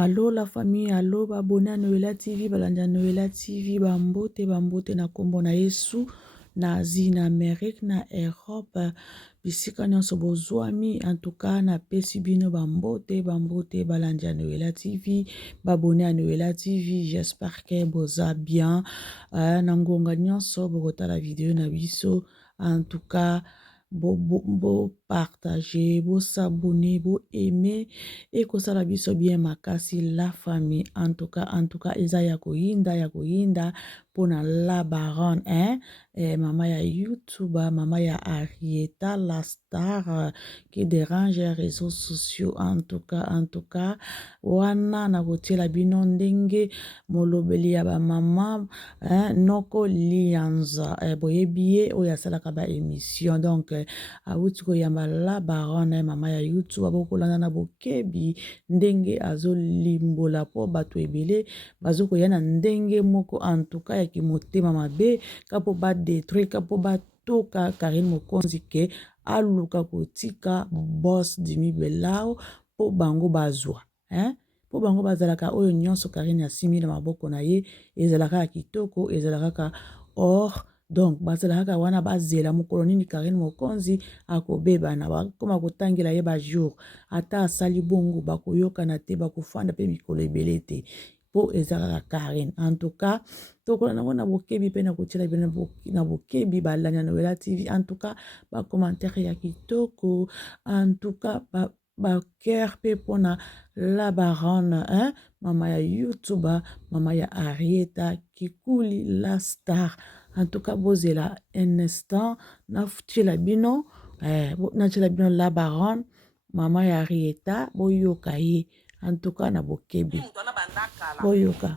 Allô la famille, allô abonné à Noëlla TV, balanda Noëlla TV, bambote na kombo na Yesu, na Asie, na Amérique, na Europe, bisika nyonso bozwami, en tout cas na pesi bino bambote balanda Noëlla TV, abonné à Noëlla TV, j'espère que boza bien, na ngonga nyonso bokota la vidéo na biso, en tout cas partager, s'abonner, aimer et que ça la biso bien makasi la famille en tout cas eza ya koyinda pona la baronne mama ya YouTuber, mama ya Arieta la star qui dérange les réseaux sociaux en tout cas wana na kotiela bino ndenge molobeli ya ba mama noko lianza boyebi ye oyo asalaka ba émission donc awuti koyamba la baronne mama ya YouTube bokolanda na bokebi ndenge azolimbola po bato ebele bazokoya na ndenge moko en tout cas ya kimotema mabe kapo ba détruire kapo batoka Karine Mokonzi ke aluka kotika boss Jimmy Belao po bango bazwa po bango bazalaka oyo nyonso Karine asimi na maboko na ye ezalaka ya kitoko ezalaka ka or donc bazalaka wana bazela mokolo nini Karine Mokonzi akobeba na bakoma kotangela ye ba jour ata asali bongo bakoyokana te bakofanda pe mikolo ebele te po ezalaka Karine en tout cas tokola nango na bokebi pe na kotiela bino na bokebi balanya Noëlla TV en tout cas ba commentaire ya kitoko en tout cas ba cœur pe pona la baronne mama ya YouTuber mama ya Arieta Kikuli la star en tout cas bozela un instant na tiela bino la baronne mama ya Arieta boyoka ye en tout cas na bokebi boyoka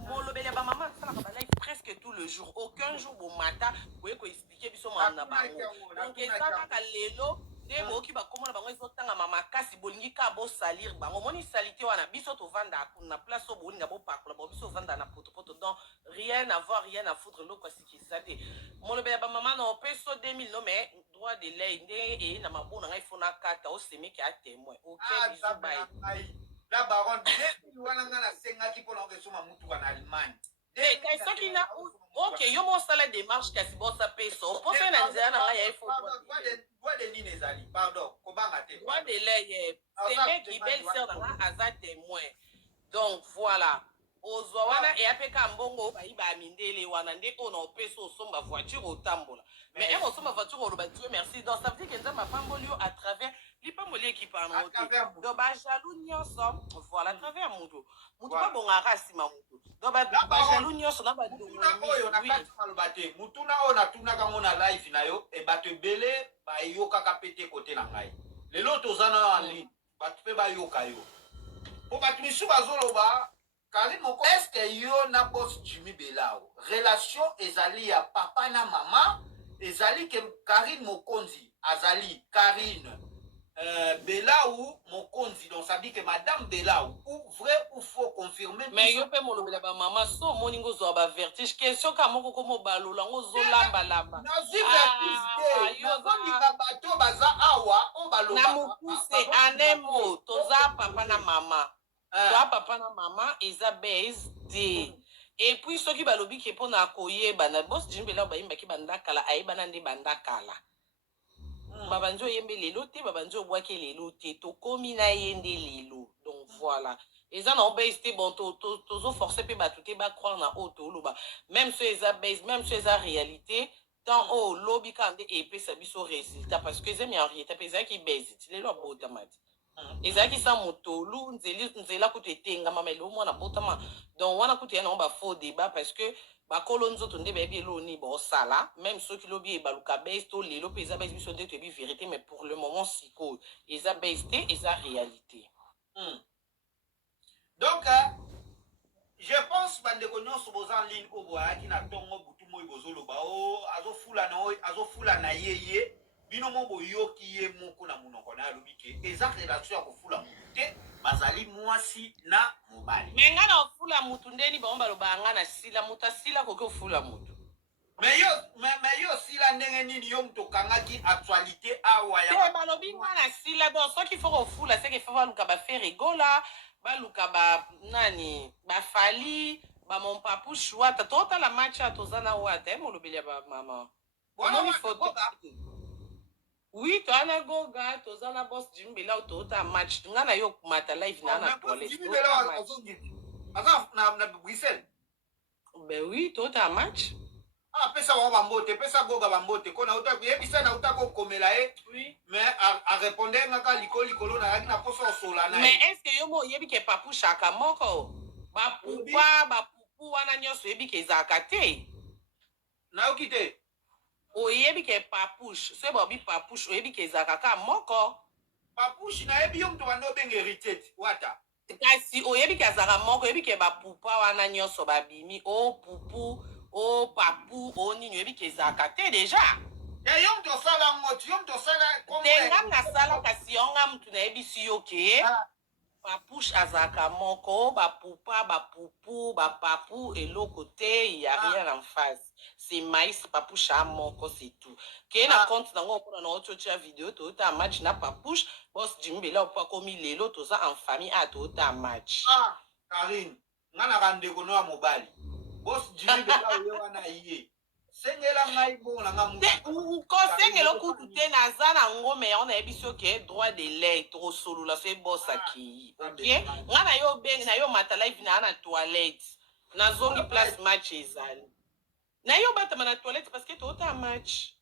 presque tout le jour aucun jour bon matin boye ko expliquer biso na bango donc ezaka ka lelo ndemo ki bakomona bango ezotanga mama kasi bolingi ka bo salir bango moni salite wana biso to vanda na place au bolinga bo pakola bo biso vanda na poto donc rien à voir rien à foutre loko sikisate molobela ba mama na peso 2000 no mais droit de lait ndé et na mabona ngai fona kata o semeki a témoin OK biso bye la baronne wana ngana senga ki pona okesoma mutu na Allemagne kai soki na OK yo mo sala démarche kasi bosa peso poso na nzela na ngai ya faut droit de nini ezali pardon kobanga te droit de lait semeki belle sœur na nga aza témoin donc voilà ozwa wana eyapeka mbongo bayiba mindele wana nde ona opesa osomba voiture otambola mais osomba voiture oloba Dieu merci donc ça veut dire que nzambe apamboli yo à travers lipamboli ekipana ote donc bajaloux nyonso voilà à travers mutu babongaka nsima mutu donc bajaloux nyonso na badona oyo na kati maloba te mutuna oyo natunaka ngo na live na yo bato ebele bayokaka pete kote na ngai lelo toza na en ligne bato mpe bayoka yo po bato misu bazoloba Karine Mokonzi est-ce que yo na boss Jimmy Belao relation ezali ya papa na mama ezali ke Karine Mokonzi azali Karine Belao Mokonzi donc ça dit que madame Belao ou vrai ou faux confirmer mais yo pe molobela ba mama so moningo zo ba vertige question ka moko ko mobalo lango zo lamba lamba na zi vertige yo zo ninga bato baza awa o baloba na mukuse anemo toza papa na mama toi papa na mama eza base de et puis soki balobi ke pona koyeba na boss Jimmy Belao bayimba ki bandakala ayeba nde bandakala babanzo yembe lelo te babanzo bwake lelo te tokomi na yende lelo donc voilà eza na base te bon tozo forcer pe batu te ba croire na auto loba même so eza base même so eza réalité tant o lobby kande epesa biso résultat parce que ezemi en réalité pesa ki base lelo abota mati ezalaki sa motolu nzela kutu etengama melo mwana botama donc wana kutu ya na ba faux débat parce que bakolo nzoto nde bayebi eloni bosala même soki lobi ebaluka base to lelo mpe eza base biso nde toyebi vérité mais pour le moment sikoyo eza base te eza réalité donc je pense bandeko nyonso boza en ligne oyo boyaki na ntongo butu moi bozoloba azofula na ye bino mo boyoki ye moko na munoko na alobi ke eza relation ya kofula mutu te bazali mwasi na mobali me nga na ofula mutu ndeni bango baloba nga na sila mutu asila koki ofula mutu me yo sila ndenge nini yo mutu okangaki actualité awa ya balobi nga na sila donc soki fo kofula seke fo baluka bafe rigola baluka ba nani bafali mon papouche wata totala match tozana wata molobeli ya bamama omoni photo oui toana goga tozana boss Jimmy Bela tota match nga na yo kumata live na toilette na Bruxelles. Ben oui tota match pesa wa bambote pesa goga bambote kona uta yebisa na uta ko komela oui mais a répondre ngaka likolo na yaki na poso sola na mais est-ce que yo mo yebi ke papouche aka moko ba pupu wana nyonso yebi ke ezalaka te na yoki te oyebi ke papouche so bobi papouche oyebi ke ezalaka ka moko papouche na yebi yo mto bando benga héritier wata kasi oyebi ke azalaka moko oyebi ke bapupa wana nyonso babimi o pupu o papu o nini oyebi ke ezalaka te deja yo mto osala ngoti yo mto osala te ngam nasala kasi yo nga mtu nayebisi yo ke papouche azalaka moko bapupa bapupu bapapu eloko te ya rien en face c'est maïs papouche a moko c'est tout ke na compte nango mpona na ototia video toyota match na papouche boss Jimmy Bela opo akomi lelo toza en famille a toyota match Karine nga na bandeko no ya mobali boss Jimmy Bela oyo wana iye sengela ngai bongo na nga mutu kosengela okutu te naza na ngome yango nayebi soki droit de lait tokosolola so eboss akei ok nga na yo bengi na yo mata live na na toilette nazongi place match ezali na yo batama na toilette parce que toyota match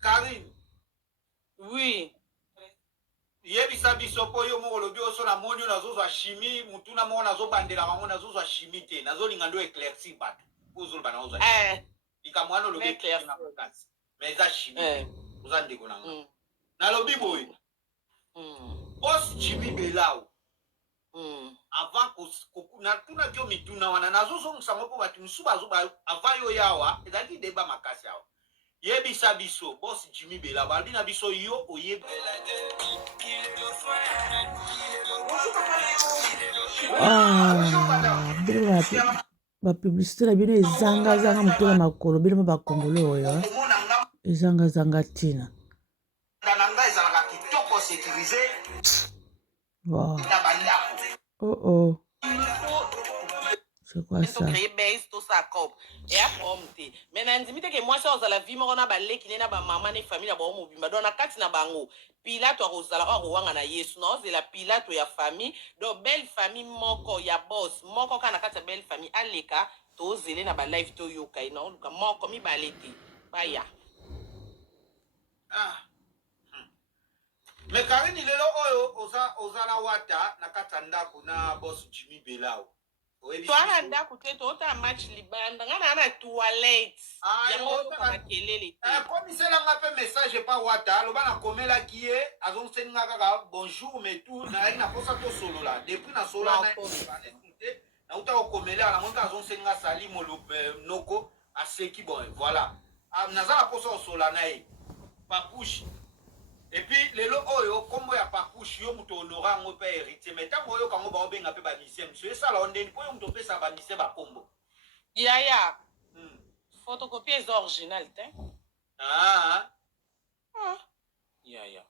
Karine oui yebisa biso po yo moko lobi oso na moni nazozwa chimie mutuna moko nazobandela bango nazozwa chimie te nazolinga ndo éclaircir bato ozoloba na ozwa likambo wana olobi na makasi mais eza chimie oza ndeko na nga nalobi boye boss Jimmy Bela avant natuna kyo mituna wana nazozongisa ngo mpo bato mosusu avant yo yawa ezalaki deba makasi awa yebisa biso boss Jimmy Bela balobi na biso yo oyebi bapublicité na bino ezangazanga moto na makolo bino bakongolo oyo ezangazanga ntina na ngai ezalaka kitoko sécurisé na bandako c'est quoi ça tout ça comme et après mais nandimi te ke moi ça ozala vie moko na baleki ne na ba mama ne famille na ba mobimba donc na kati na bango pilato akozala akowanga na yesu na ozela pilato ya famille donc belle famille moko ya boss moko kana kati ya belle famille aleka tozele na ba live to yoka ina oluka moko mibale te baya mais Karine lelo oyo ozala wata na kati ya ndako na boss Jimmy Bela toana ndako te tota match libanda nga na toilette yango makelele te komiselanga mpe message pa wata aloba nakomelaki ye azongiseninga kaka bonjour mais tout nayaki na posa tosolola depuis nasolola te nauta kokomela namonka azongiseninga sali noko aseki bon voilà naza na posa kosolola na ye papouche et puis lelo oyo kombo ya papouche yo muto honora yango mpe héritier mais ntango oyoka yango baobenga mpe bamisie monsieur esala o ndeni mpo yo muto opesa bamisie bakombo yaya photocopie eza original te yaya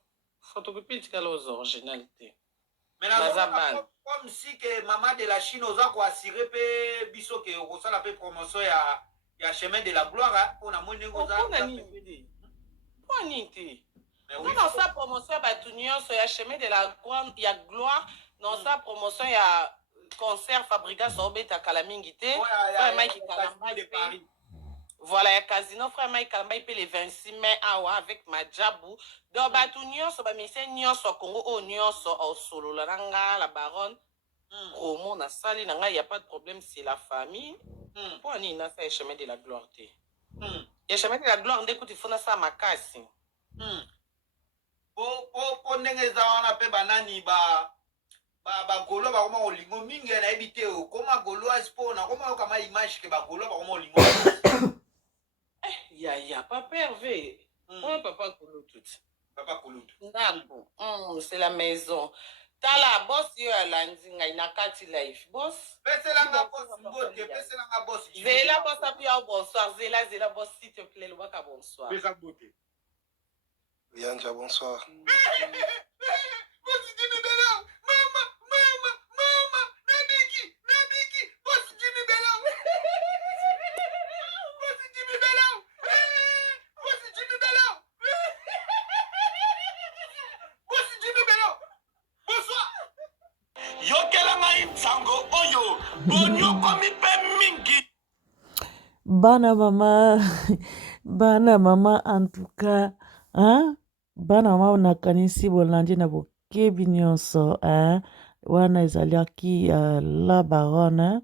photocopie etikala oza original te mais naza comme si ke mama de la Chine oza koassire mpe biso ke okosala mpe promotion ya chemin de la gloire mpona moi ndenge oza mpo nini te non ça promotion bato nyonso ya chemin de la ya gloire non ça promotion ya concert Fabrica sobeta kala mingi te frère Mike Kalambai voilà ya casino frère Mike Kalambai pe le 26 mai awa avec Majabu donc bato nyonso ba mise nyonso Congo o nyonso au solo la nga la baronne promo na sali na nga y a pas de problème c'est la famille pour ni na ça chemin de la gloire te ya chemin de la gloire ndekuti fona sa makasi po ndenge eza wana mpe banani bagolo bakoma kolingo mingi nayebi te okoma goloise mpo nakoma yokama image ke bagolo bakoma kolingo yaya papa Hervé papa Kulutu papa Kulutu ndako c'est la maison tala boss yo alandi ngai na kati life boss peselanga boss mbote peselanga boss zela boss apia bonsoir zela boss s'il te plaît le waka bonsoir pesa mbote Yanja, bonsoir. Boss Jimmy Bello. Mama, mama, mama. Nabiki. Boss Jimmy Bello. Boss Jimmy Bello. Boss Jimmy Bello. Boss Jimmy Bello. Bonsoir. Yokela ngai ntango oyo. Bonyoko mipe mingi. Bana mama en tout cas hein? Bana mama nakanisi bolandi na bokebi nyonso hein? Wana ezalaki la baronne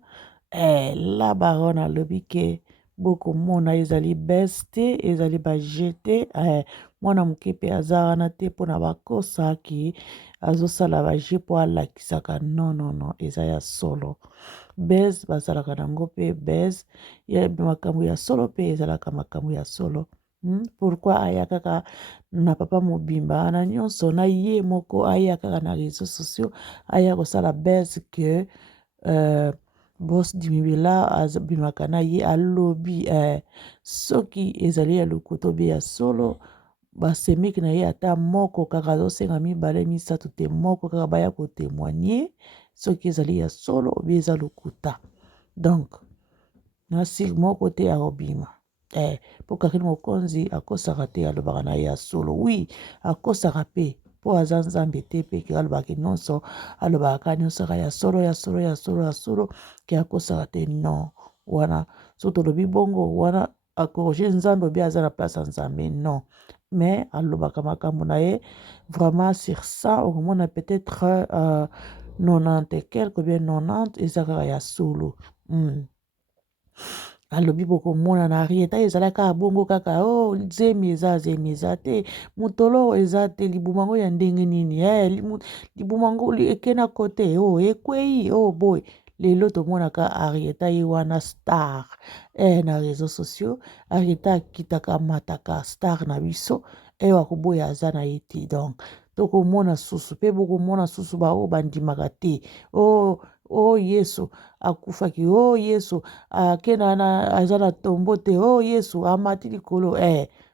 la baronne alobi ke bokomona ezali bese te ezali bajete mwana moke mpe aza wana te mpona bakosaki azosala baje mpo alakisaka non eza ya solo bese bazalaka nango mpe bese makambo ya solo mpe ezalaka makambo ya solo pourquoi aya kaka na papa mobimba wana nyonso na ye moko aya kaka na réseaux sociaux aya kosala bese ke Boss Jimmy Bello azabimaka na ye alobi soki ezali ya lokuto be ya solo basemeki na ye ata moko kaka azosenga mibale misato te moko kaka baya kotémoigne soki ezali ya solo obi eza lokuta donc nasi moko te akobima mpo kakini mokonzi akosaka te alobaka na ye ya solo wi akosaka mpe mpo aza nzambe te mpe ke alobaki nyonso alobaka nyonso kaka ya solo ke akosaka te non wana so tolobi bongo wana akorige nzambe obi aza na place ya nzambe non mais alobaka makambo na ye vraiment sur 100 okomona peut-être 90 et quelque bien 90 eza kaka ya solo alobi bokomona na rieta ezalaka bongo kaka zemi eza te motolo eza te libumango ya ndenge nini libumango ekena kote ekwei boy lelo tomonaka arieta ye wana star na réseaux sociaux arieta akitaka mataka star na biso akoboya aza na ye te donc tokomona susu mpe bokomona susu bao bandimaka te yesu akufaki yesu akenda aza na tombo te yesu amati likolo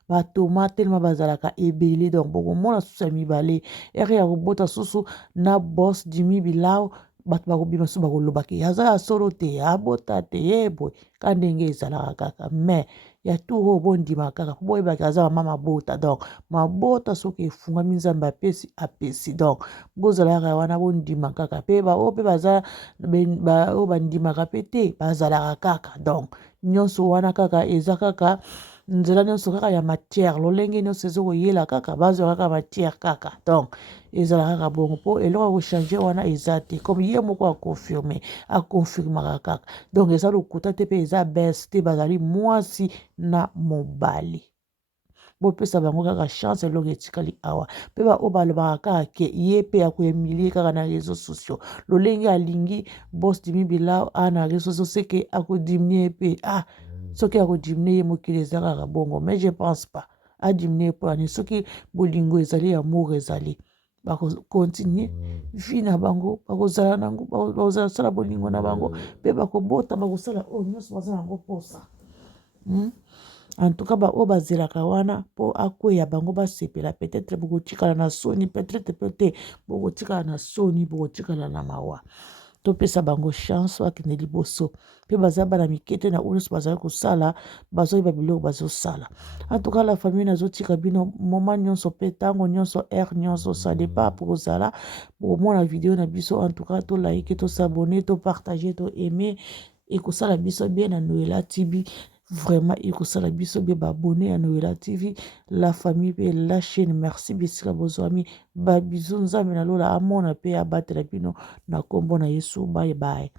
batoma telema bazalaka ebele donc bokomona susu ya mibale ere ya kobota susu na Boss Jimmy Bello bato bakobima so bakolobaki aza ya solo te abota te boy ka ndenge ezalaka kaka mais ya tu oyo bondima kaka po boyebaki aza mama mabota donc mabota soki efungami nzambe apesi donc bozalaka wana bondima kaka mpe bao mpe baza oyo bandimaka mpe te bazalaka kaka donc nyonso wana kaka eza kaka nzela nyonso kaka ya matière lolenge nyonso ezokoyela kaka bazwa kaka matière kaka donc ezalaka kaka bongo mpo eloko ya kochange wana eza te comme ye moko akonfirmaka kaka donc eza lokuta te mpe eza bese te bazali mwasi na mobali bopesa bango kaka chance eloko etikali awa mpe baoyo balobaka kaka ke ye mpe akoemilie kaka na réseaux sociaux lolenge alingi Boss Jimmy Bello na réseaux sociaux seke akodiminie mpe soki akodiminie ye mokili eza kaka bongo mais je pense pas adiminie mpo ani soki bolingo ezali amour ezali bakokontinue vie na bango bakozala nango bakozala bolingo na bango mpe bakobota bakosala nyonso baza nango posa en tout cas baoyo bazelaka wana mpo akweya bango basepela peut-être bokotikala na soni peut-être pe te bokotikala na soni bokotikala na mawa topesa bango chance bakende liboso mpe baza bana mike te na oyo nyonso bazali kosala bazoyeba biloko bazosala en tout cas la famille nazotika bino moma nyonso mpe ntango nyonso aire nyonso ça dépend po kozala bomona video na biso en tout cas tolaike tosabone topartage toaime ekosala biso bien na Noela TV vraiment ekosala biso bien babone ya Noela TV la famille pe la chaîne merci bisika bozwami babizu nzambe na lola amona pe abatela bino na kombo na Yesu bye bye.